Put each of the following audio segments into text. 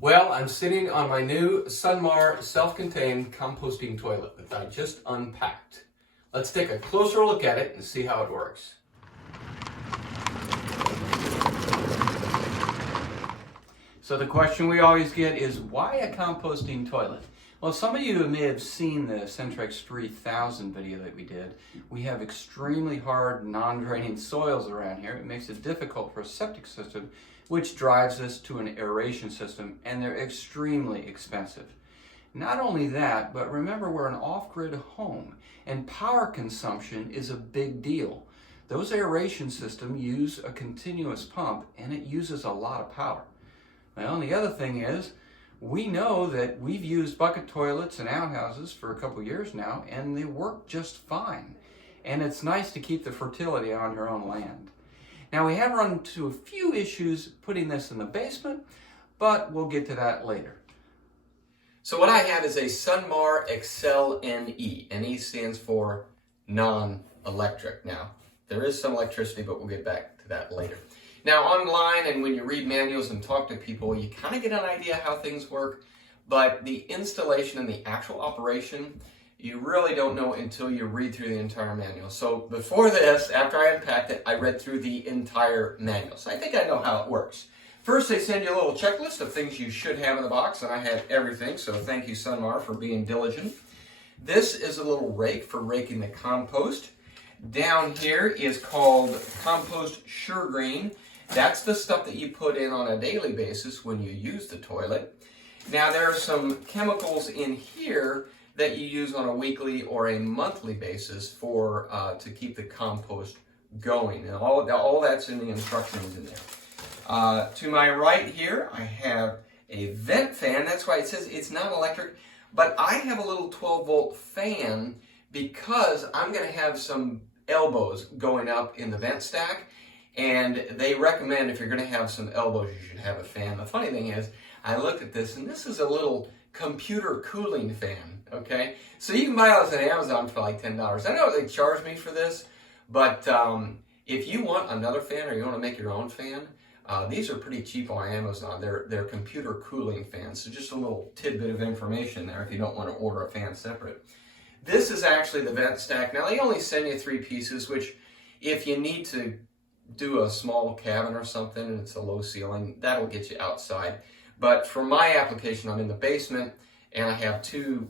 Well, I'm sitting on my new SunMar self-contained composting toilet that I just unpacked. Let's take a closer look at it and see how it works. So the question we always get is, why a composting toilet? Well, some of you may have seen the Centrex 3000 video that we did. We have extremely hard, non-draining soils around here. It makes it difficult for a septic system, which drives us to an aeration system, and they're extremely expensive. Not only that, but remember, we're an off-grid home, and power consumption is a big deal. Those aeration systems use a continuous pump, and it uses a lot of power. Well, and the other thing is, we know that we've used bucket toilets and outhouses for a couple years now, and they work just fine. And it's nice to keep the fertility on your own land. Now, we have run into a few issues putting this in the basement, but we'll get to that later. So what I have is a SunMar Excel NE. NE stands for non-electric. Now, there is some electricity, but we'll get back to that later. Now, online and when you read manuals and talk to people, you kind of get an idea how things work, but the installation and the actual operation, you really don't know until you read through the entire manual. So before this, after I unpacked it, I read through the entire manual. So I think I know how it works. First, they send you a little checklist of things you should have in the box, and I have everything, so thank you, SunMar, for being diligent. This is a little rake for raking the compost. Down here is called Compost Sure Green. That's the stuff that you put in on a daily basis when you use the toilet. Now, there are some chemicals in here that you use on a weekly or a monthly basis for to keep the compost going. And all that's in the instructions in there. To my right here, I have a vent fan. That's why it says it's not electric, but I have a little 12-volt fan because I'm going to have some elbows going up in the vent stack. And they recommend if you're going to have some elbows, you should have a fan. The funny thing is, I looked at this, and this is a little computer cooling fan, okay? So you can buy those on Amazon for like $10. I know they charge me for this, but if you want another fan or you want to make your own fan, these are pretty cheap on Amazon. They're computer cooling fans, so just a little tidbit of information there if you don't want to order a fan separate. This is actually the vent stack. Now, they only send you 3 pieces, which if you need to do a small cabin or something and it's a low ceiling, that'll get you outside. But for my application, I'm in the basement and I have 2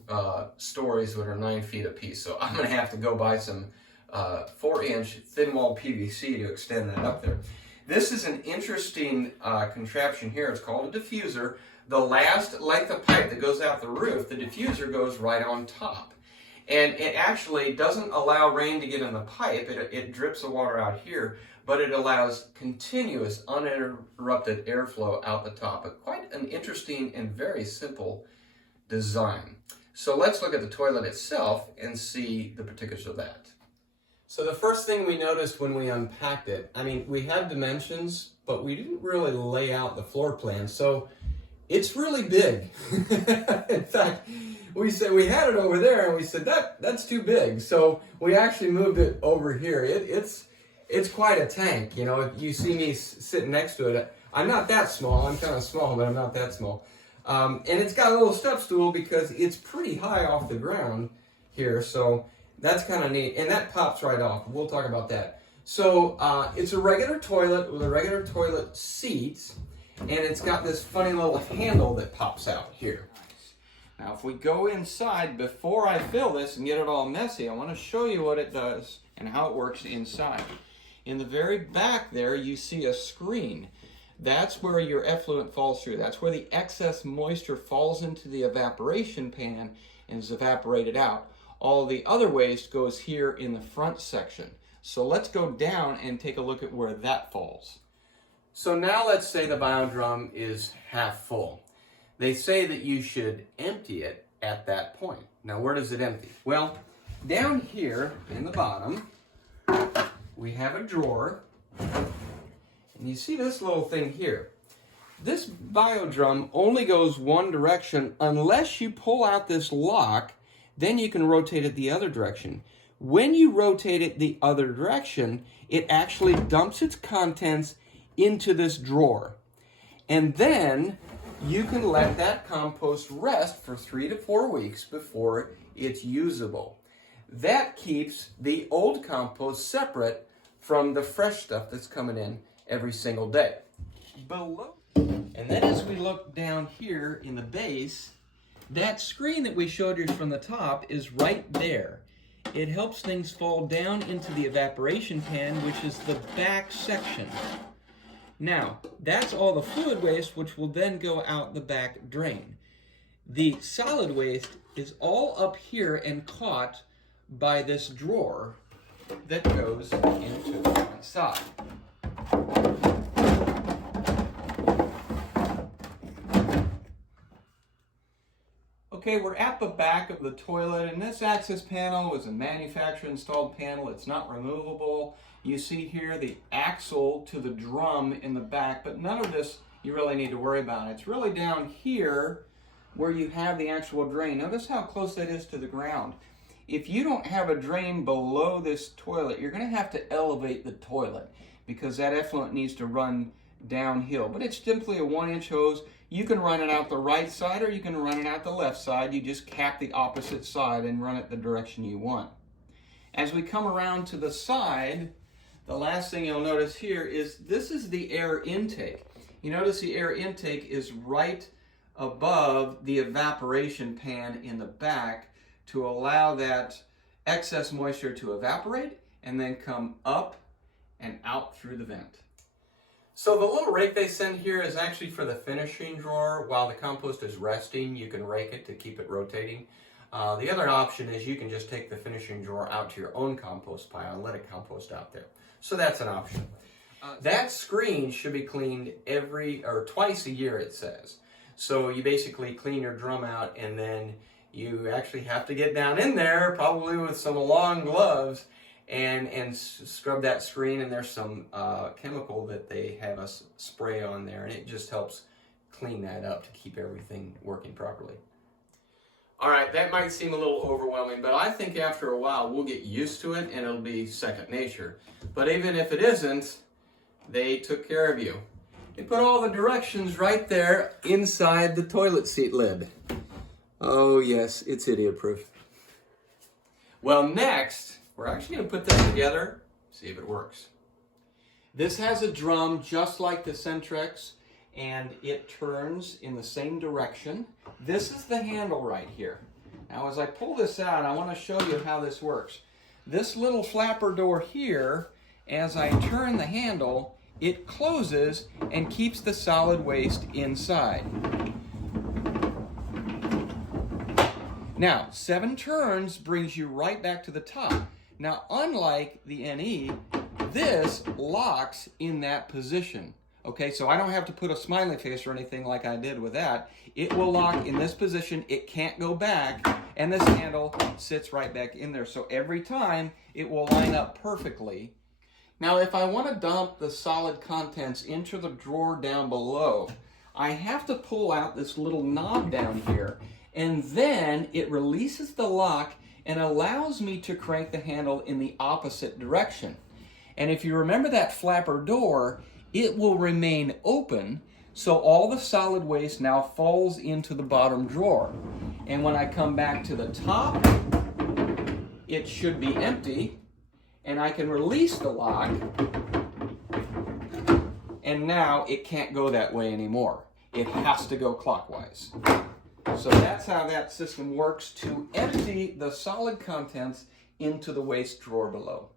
stories that are 9 feet apiece. So I'm going to have to go buy some 4-inch thin-wall PVC to extend that up there. This is an interesting contraption here. It's called a diffuser. The last length of pipe that goes out the roof, the diffuser goes right on top. And it actually doesn't allow rain to get in the pipe. It drips the water out here, but it allows continuous, uninterrupted airflow out the top. But quite an interesting and very simple design. So let's look at the toilet itself and see the particulars of that. So the first thing we noticed when we unpacked it, I mean, we had dimensions, but we didn't really lay out the floor plan. So it's really big. In fact, we said we had it over there, and we said that's too big. So we actually moved it over here. It's quite a tank. You know, if you see me sitting next to it, I'm not that small. I'm kind of small, but I'm not that small. And it's got a little step stool because it's pretty high off the ground here. So that's kind of neat. And that pops right off. We'll talk about that. So it's a regular toilet with a regular toilet seat, and it's got this funny little handle that pops out here. Now, if we go inside, before I fill this and get it all messy, I want to show you what it does and how it works inside. In the very back there, you see a screen. That's where your effluent falls through. That's where the excess moisture falls into the evaporation pan and is evaporated out. All the other waste goes here in the front section. So let's go down and take a look at where that falls. So now let's say the biodrum is half full. They say that you should empty it at that point. Now, where does it empty? Well, down here in the bottom, we have a drawer. And you see this little thing here. This biodrum only goes one direction unless you pull out this lock, then you can rotate it the other direction. When you rotate it the other direction, it actually dumps its contents into this drawer. And then you can let that compost rest for 3 to 4 weeks before it's usable. That keeps the old compost separate from the fresh stuff that's coming in every single day. And then as we look down here in the base, that screen that we showed you from the top is right there. It helps things fall down into the evaporation pan, which is the back section. Now, that's all the fluid waste, which will then go out the back drain. The solid waste is all up here and caught by this drawer that goes into the front side. Okay, we're at the back of the toilet, and this access panel is a manufacturer installed panel. It's not removable. You see here the axle to the drum in the back, but none of this you really need to worry about. It's really down here where you have the actual drain. Notice how close that is to the ground. If you don't have a drain below this toilet, you're going to have to elevate the toilet because that effluent needs to run downhill. But it's simply a 1-inch hose. You can run it out the right side or you can run it out the left side. You just cap the opposite side and run it the direction you want. As we come around to the side, the last thing you'll notice here is this is the air intake. You notice the air intake is right above the evaporation pan in the back to allow that excess moisture to evaporate and then come up and out through the vent. So the little rake they send here is actually for the finishing drawer. While the compost is resting, you can rake it to keep it rotating. The other option is you can just take the finishing drawer out to your own compost pile and let it compost out there. So that's an option. That screen should be cleaned twice a year, it says. So you basically clean your drum out and then you actually have to get down in there, probably with some long gloves, and scrub that screen, and there's some chemical that they have us spray on there, and it just helps clean that up to keep everything working properly. All right, that might seem a little overwhelming, but I think after a while we'll get used to it and it'll be second nature. But even if it isn't, they took care of you. They put all the directions right there inside the toilet seat lid. Oh yes, it's idiot proof. Well, next, we're actually going to put that together, see if it works. This has a drum just like the Centrex, and it turns in the same direction. This is the handle right here. Now as I pull this out, I want to show you how this works. This little flapper door here, as I turn the handle, it closes and keeps the solid waste inside. Now, 7 turns brings you right back to the top. Now, unlike the NE, this locks in that position. Okay, so I don't have to put a smiley face or anything like I did with that. It will lock in this position, it can't go back, and this handle sits right back in there. So every time, it will line up perfectly. Now, if I want to dump the solid contents into the drawer down below, I have to pull out this little knob down here, and then it releases the lock and allows me to crank the handle in the opposite direction. And if you remember that flapper door, it will remain open, so all the solid waste now falls into the bottom drawer. And when I come back to the top, it should be empty, and I can release the lock, and now it can't go that way anymore. It has to go clockwise. So that's how that system works to empty the solid contents into the waste drawer below.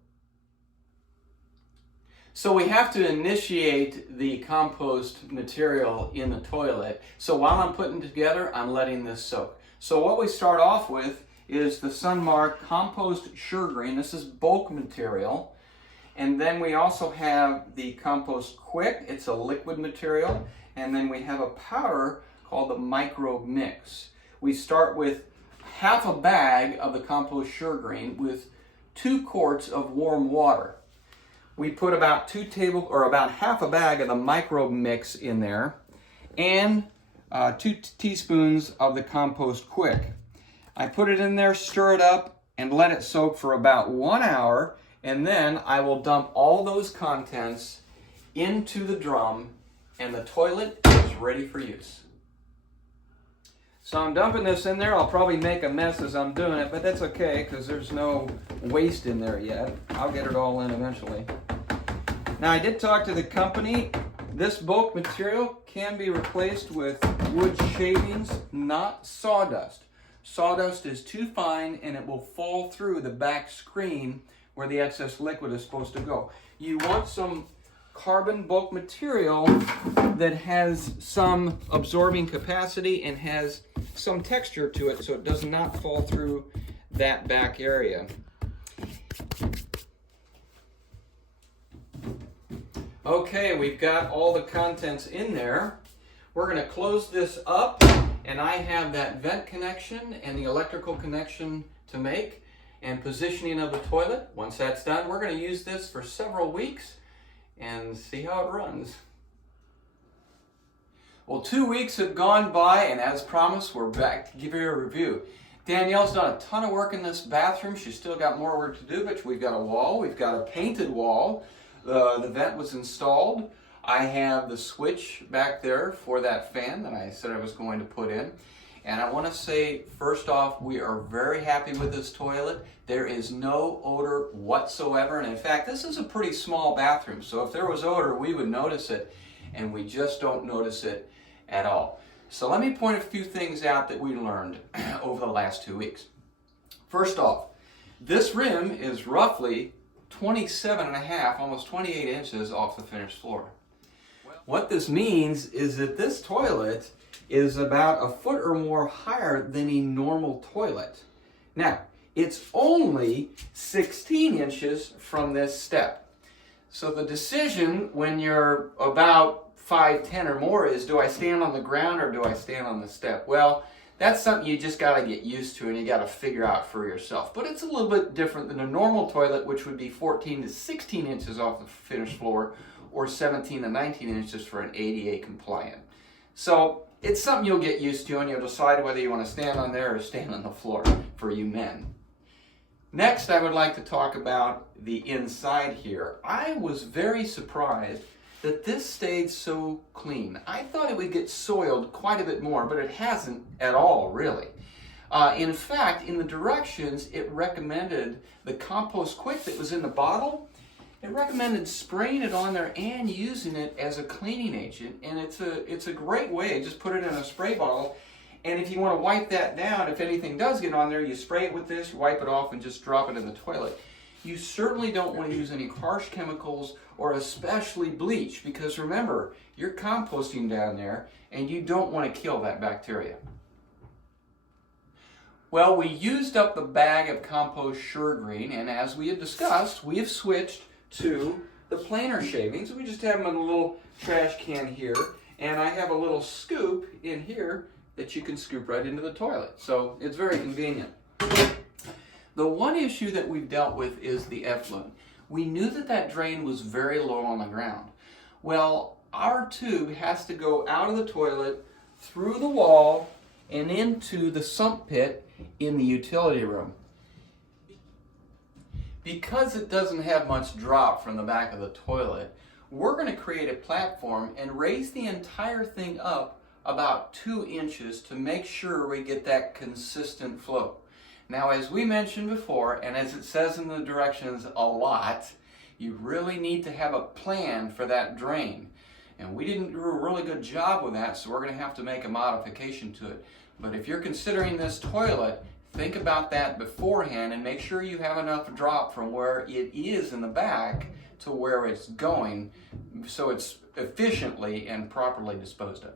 So we have to initiate the compost material in the toilet. So while I'm putting it together, I'm letting this soak. So what we start off with is the SunMar Compost Suregreen. This is bulk material. And then we also have the Compost Quick. It's a liquid material. And then we have a powder called the Microbe Mix. We start with half a bag of the Compost Suregreen with 2 quarts of warm water. We put about about half a bag of the Microbe Mix in there, and 2 teaspoons of the Compost Quick. I put it in there, stir it up, and let it soak for about 1 hour, and then I will dump all those contents into the drum, and the toilet is ready for use. So I'm dumping this in there. I'll probably make a mess as I'm doing it, but that's okay because there's no waste in there yet. I'll get it all in eventually. Now I did talk to the company. This bulk material can be replaced with wood shavings, not sawdust. Sawdust is too fine and it will fall through the back screen where the excess liquid is supposed to go. You want some carbon bulk material that has some absorbing capacity and has some texture to it so it does not fall through that back area. Okay, we've got all the contents in there. We're going to close this up, and I have that vent connection and the electrical connection to make and positioning of the toilet. Once that's done, we're going to use this for several weeks and see how it runs. Well, 2 weeks have gone by, and as promised, we're back to give you a review. Danielle's done a ton of work in this bathroom. She's still got more work to do, but we've got a wall. We've got a painted wall. The vent was installed. I have the switch back there for that fan that I said I was going to put in. And I want to say, first off, we are very happy with this toilet. There is no odor whatsoever. And in fact, this is a pretty small bathroom. So if there was odor, we would notice it. And we just don't notice it at all. So let me point a few things out that we learned over the last 2 weeks. First off, this rim is roughly 27.5, almost 28 inches off the finished floor. What this means is that this toilet is about a foot or more higher than a normal toilet. Now, it's only 16 inches from this step. So the decision when you're about 5'10" or more is, do I stand on the ground or do I stand on the step? Well, that's something you just got to get used to and you got to figure out for yourself. But it's a little bit different than a normal toilet, which would be 14 to 16 inches off the finished floor or 17 to 19 inches for an ADA compliant. So it's something you'll get used to and you'll decide whether you want to stand on there or stand on the floor for you men. Next, I would like to talk about the inside here. I was very surprised that this stayed so clean. I thought it would get soiled quite a bit more, but it hasn't at all, really. In fact, in the directions, it recommended the Compost Quick that was in the bottle. It recommended spraying it on there and using it as a cleaning agent, and it's a great way. Just put it in a spray bottle, and if you want to wipe that down, if anything does get on there, you spray it with this, you wipe it off, and just drop it in the toilet. You certainly don't want to use any harsh chemicals or especially bleach, because remember, you're composting down there and you don't want to kill that bacteria. Well, we used up the bag of Compost Sure Green, and as we had discussed, we have switched to the planer shavings. We just have them in a little trash can here, and I have a little scoop in here that you can scoop right into the toilet. So it's very convenient. The one issue that we've dealt with is the effluent. We knew that that drain was very low on the ground. Well, our tube has to go out of the toilet, through the wall, and into the sump pit in the utility room. Because it doesn't have much drop from the back of the toilet, we're going to create a platform and raise the entire thing up about 2 inches to make sure we get that consistent flow. Now, as we mentioned before, and as it says in the directions a lot, you really need to have a plan for that drain. And we didn't do a really good job with that, so we're going to have to make a modification to it. But if you're considering this toilet, think about that beforehand and make sure you have enough drop from where it is in the back to where it's going so it's efficiently and properly disposed of.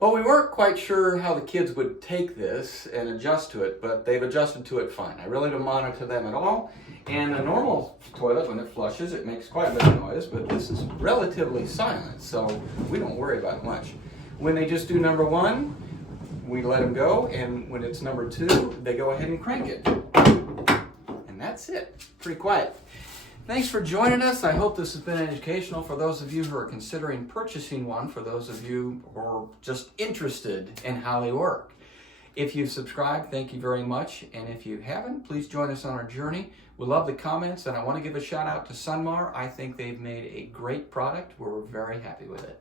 Well, we weren't quite sure how the kids would take this and adjust to it, but they've adjusted to it fine. I really don't monitor them at all. And a normal toilet, when it flushes, it makes quite a bit of noise, but this is relatively silent, so we don't worry about it much. When they just do number 1, we let them go, and when it's number 2, they go ahead and crank it. And that's it. Pretty quiet. Thanks for joining us. I hope this has been educational for those of you who are considering purchasing one, for those of you who are just interested in how they work. If you've subscribed, thank you very much. And if you haven't, please join us on our journey. We love the comments, and I want to give a shout out to SunMar. I think they've made a great product. We're very happy with it.